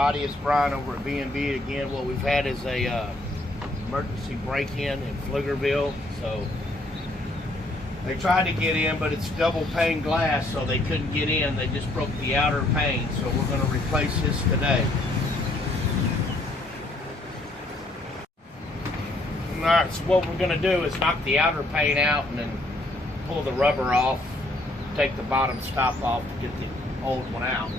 everybody. It's Brian over at B&B again. What we've had is a emergency break-in in Pflugerville. So they tried to get in, but it's double pane glass, so they couldn't get in. They just broke the outer pane, so we're going to replace this today. Alright, so what we're going to do is knock the outer pane out and then pull the rubber off, take the bottom stop off to get the old one out.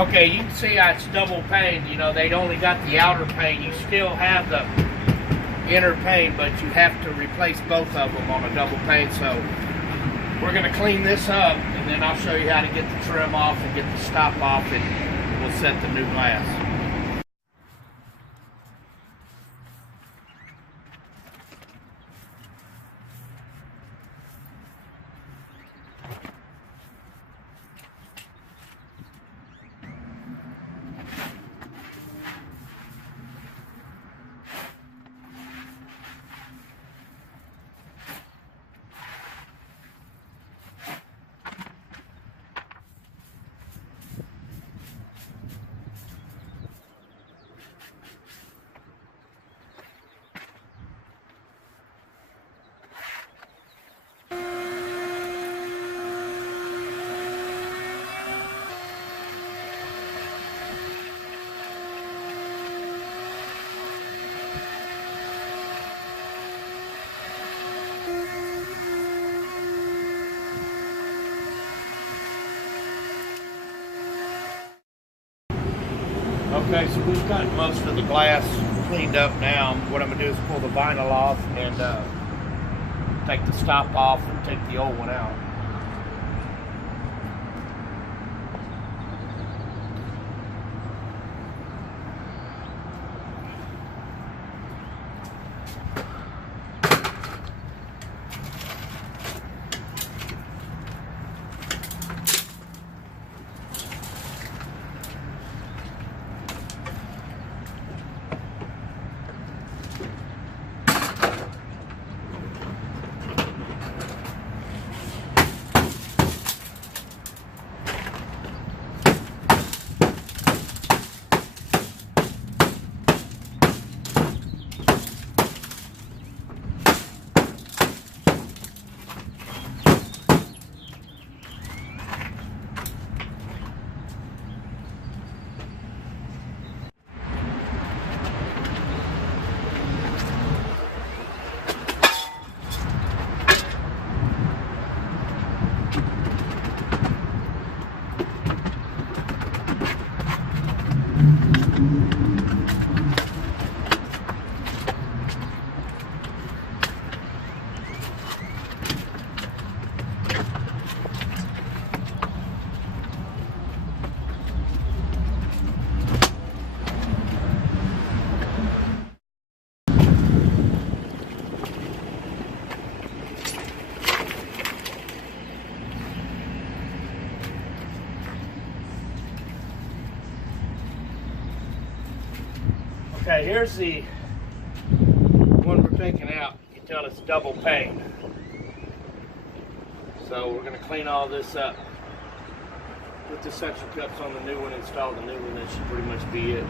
Okay, you can see how it's double pane. You know, they'd only got the outer pane. You still have the inner pane, but you have to replace both of them on a double pane. So we're going to clean this up, and then I'll show you how to get the trim off and get the stop off, and we'll set the new glass. Okay, so we've got most of the glass cleaned up now. What I'm going to do is pull the vinyl off and take the stop off and take the old one out. Okay, here's the one we're taking out. You can tell it's double pane. So we're going to clean all this up. Put the suction cups on the new one, install the new one. That should pretty much be it.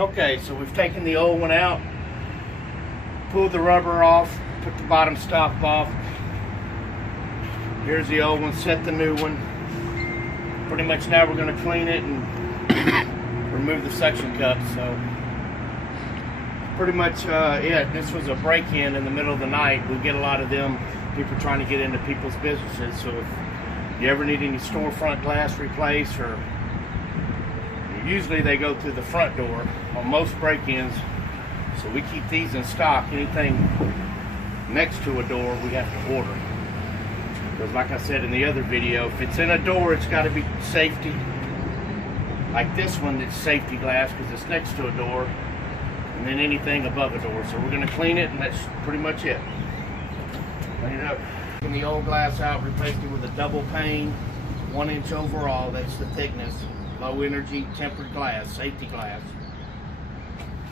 Okay, so we've taken the old one out, pulled the rubber off, put the bottom stop off. Here's the old one, set the new one. Pretty much now we're going to clean it and remove the suction cups. So pretty much it. This was a break-in in the middle of the night. We get a lot of them, people trying to get into people's businesses. So if you ever need any storefront glass replaced, or usually they go through the front door on most break-ins. So we keep these in stock. Anything next to a door we have to order. Because like I said in the other video, if it's in a door, it's got to be safety. Like this one, it's safety glass because it's next to a door. And then anything above a door. So we're going to clean it, and that's pretty much it. Clean it up. Taking the old glass out, replaced it with a double pane, 1 inch overall. That's the thickness. Low energy tempered glass, safety glass.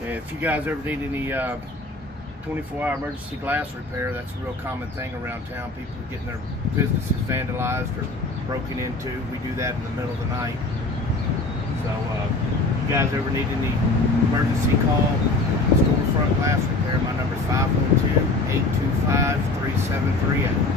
And if you guys ever need any 24-hour emergency glass repair, that's a real common thing around town. People are getting their businesses vandalized or broken into. We do that in the middle of the night. So if you guys ever need any emergency call, Storefront glass repair, my number is 512-825-3738.